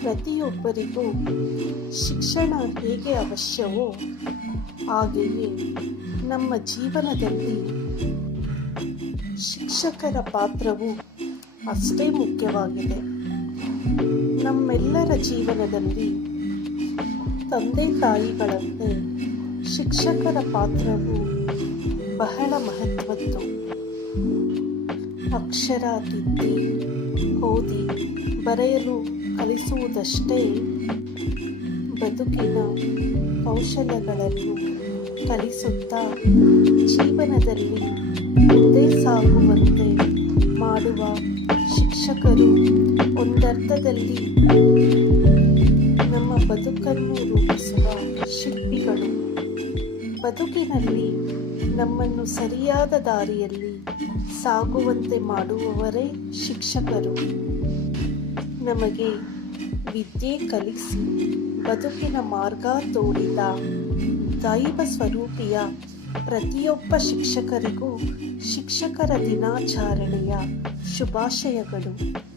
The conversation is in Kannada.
ಪ್ರತಿಯೊಬ್ಬರಿಗೂ ಶಿಕ್ಷಣ ಹೇಗೆ ಅವಶ್ಯವೋ ಹಾಗೆಯೇ ನಮ್ಮ ಜೀವನದಲ್ಲಿ ಶಿಕ್ಷಕರ ಪಾತ್ರವು ಅಷ್ಟೇ ಮುಖ್ಯವಾಗಿದೆ. ನಮ್ಮೆಲ್ಲರ ಜೀವನದಲ್ಲಿ ತಂದೆ ತಾಯಿಗಳಂತೆ ಶಿಕ್ಷಕರ ಪಾತ್ರವು ಬಹಳ ಮಹತ್ವದ್ದು. ಅಕ್ಷರ ತಿದ್ದಿ ಓದಿ ಬರೆಯಲು ಕಲಿಸುವುದಷ್ಟೇ ಬದುಕಿನ ಕೌಶಲ್ಯಗಳನ್ನು ಕಲಿಸುತ್ತಾ ಜೀವನದಲ್ಲಿ ಮುಂದೆ ಸಾಗುವಂತೆ ಮಾಡುವ ಶಿಕ್ಷಕರು ಒಂದರ್ಥದಲ್ಲಿ ನಮ್ಮ ಬದುಕನ್ನು ರೂಪಿಸುವ ಶಿಲ್ಪಿಗಳು. ಬದುಕಿನಲ್ಲಿ ನಮ್ಮನ್ನು ಸರಿಯಾದ ದಾರಿಯಲ್ಲಿ ಸಾಗುವಂತೆ ಮಾಡುವವರೇ ಶಿಕ್ಷಕರು. ನಮಗೆ ವಿದ್ಯೆ ಕಲಿಸಿ ಬದುಕಿನ ಮಾರ್ಗ ತೋರಿದ ದೈವ ಸ್ವರೂಪಿಯ ಪ್ರತಿಯೊಬ್ಬ ಶಿಕ್ಷಕರಿಗೂ ಶಿಕ್ಷಕರ ದಿನಾಚರಣೆಯ ಶುಭಾಶಯಗಳು.